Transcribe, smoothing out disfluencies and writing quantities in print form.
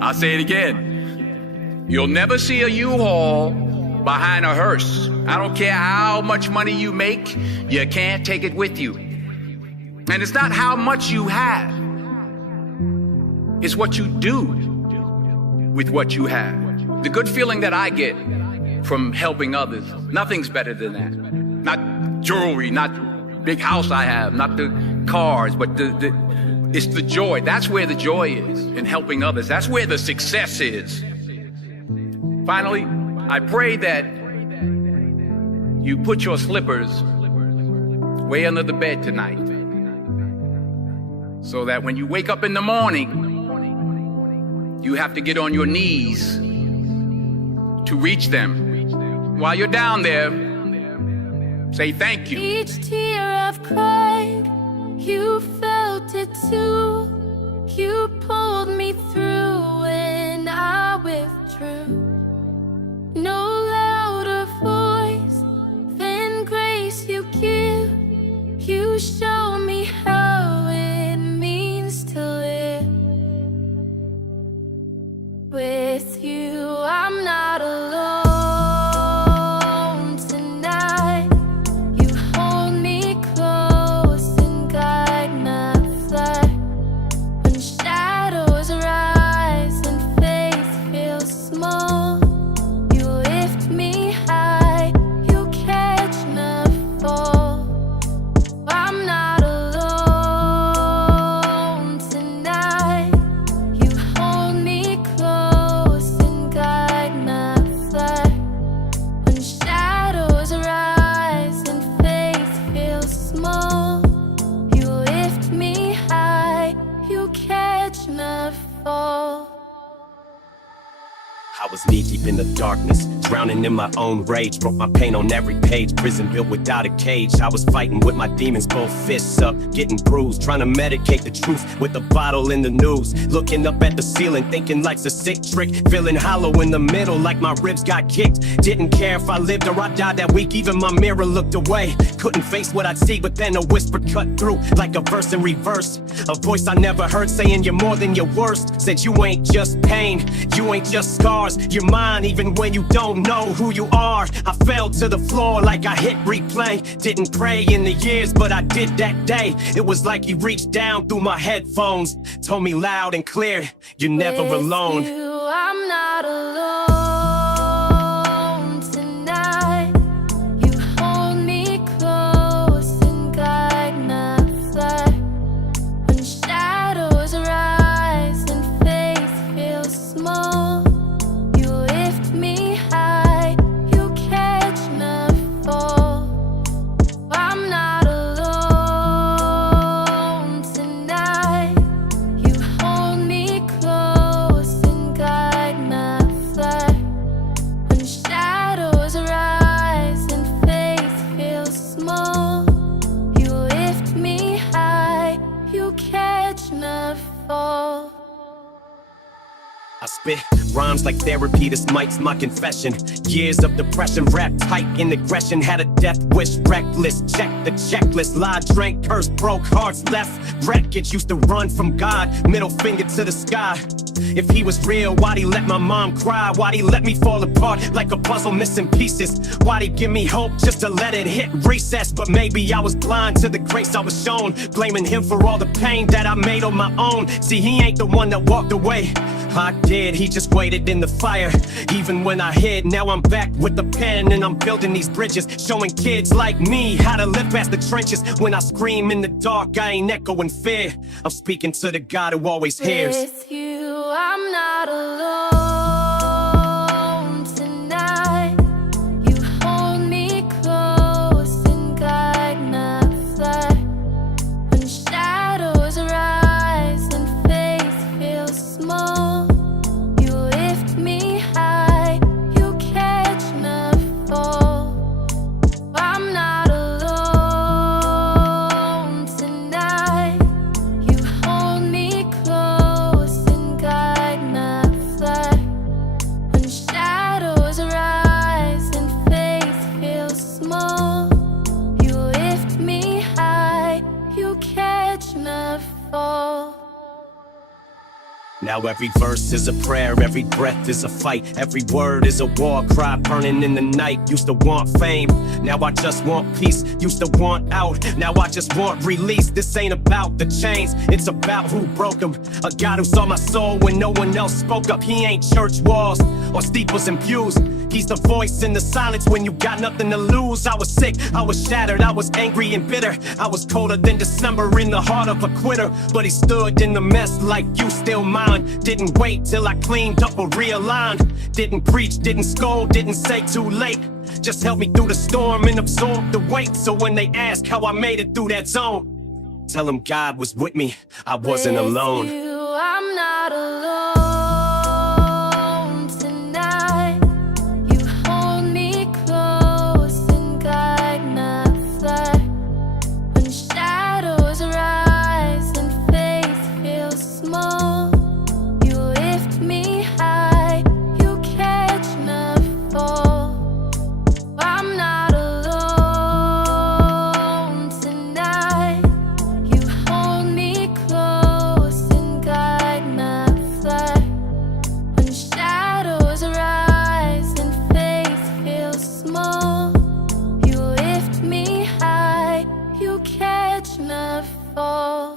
I'll say it again. You'll never see a U-Haul behind a hearse. I don't care how much money you make, you can't take it with you. And it's not how much you have, it's what you do with what you have. The good feeling that I get from helping others, nothing's better than that. Not jewelry, not big house I have, not the cars, but it's the joy. That's where the joy is, in helping others. That's where the success is. Finally, I pray that you put your slippers way under the bed tonight, so that when you wake up in the morning, you have to get on your knees to reach them. While you're down there, say thank you. Each tear I've cried, you felt it too. You pulled me through when I withdrew. No louder voice than grace you give. You show me how it means to live. With you, I'm not alone tonight. You hold me close and guide my flight. When shadows rise and faith feels small, you lift me high, you catch my fall. I'm not alone tonight. You hold me close and guide my flight. When shadows rise and faith feels small, you lift me high, you catch my fall. I was knee-deep in the darkness, drowning in my own rage. Broke my pain on every page, prison built without a cage. I was fighting with my demons, both fists up, getting bruised. Trying to medicate the truth with a bottle in the news. Looking up at the ceiling, thinking life's a sick trick. Feeling hollow in the middle, like my ribs got kicked. Didn't care if I lived or I died that week, even my mirror looked away. Couldn't face what I'd see, but then a whisper cut through, like a verse in reverse. A voice I never heard saying you're more than your worst. Said you ain't just pain, you ain't just scars. You're mine even when you don't know who you are. I fell to the floor like I hit replay. Didn't pray in the years, but I did that day. It was like he reached down through my headphones, told me loud and clear, you're never alone. With you, I'm not alone tonight. You hold me close and guide my flight. When shadows rise and faith feels small, you lift me high, you catch my fall. I'm not alone tonight. You hold me close and guide my flight. When shadows rise and faith feels small, you lift me high, you catch my fall. I spit rhymes like therapy, this mic's my confession. Years of depression, wrapped tight in aggression. Had a death wish, reckless, check the checklist. Lied, drank, cursed, broke hearts, left wreckage. Used to run from God, middle finger to the sky. If he was real, why'd he let my mom cry? Why'd he let me fall apart like a puzzle missing pieces? Why'd he give me hope just to let it hit recess? But maybe I was blind to the grace I was shown, blaming him for all the pain that I made on my own. See, he ain't the one that walked away, I did, he just waited in the fire. Even when I hid, now I'm back with the pen and I'm building these bridges, showing kids like me how to live past the trenches. When I scream in the dark, I ain't echoing fear, I'm speaking to the God who always hears. With you, I'm not alone tonight. You hold me close and guide my flight. When shadows rise and faith feels small, you lift me high, you catch my fall. I'm not alone tonight. You hold me close and guide my flight. Now every verse is a prayer, every breath is a fight, every word is a war cry burning in the night. Used to want fame, now I just want peace. Used to want out, now I just want release. This ain't about the chains, it's about who broke them. A God who saw my soul when no one else spoke up. He ain't church walls or steeples and pews. He's the voice in the silence when you got nothing to lose. I was sick, I was shattered, I was angry and bitter. I was colder than December in the heart of a quitter. But he stood in the mess like you still mine. Didn't wait till I cleaned up or realigned. Didn't preach, didn't scold, didn't say too late. Just help me through the storm and absorb the weight. So when they ask how I made it through that zone, tell them God was with me, I wasn't alone. With you, I'm not alone. Tonight, you hold me close and guide my flight. When shadows rise and faith feels small, you lift me high, you catch my fall. I'm not alone tonight. You hold me close and guide my flight. When shadows rise and faith feels small, you lift me high, you catch my fall.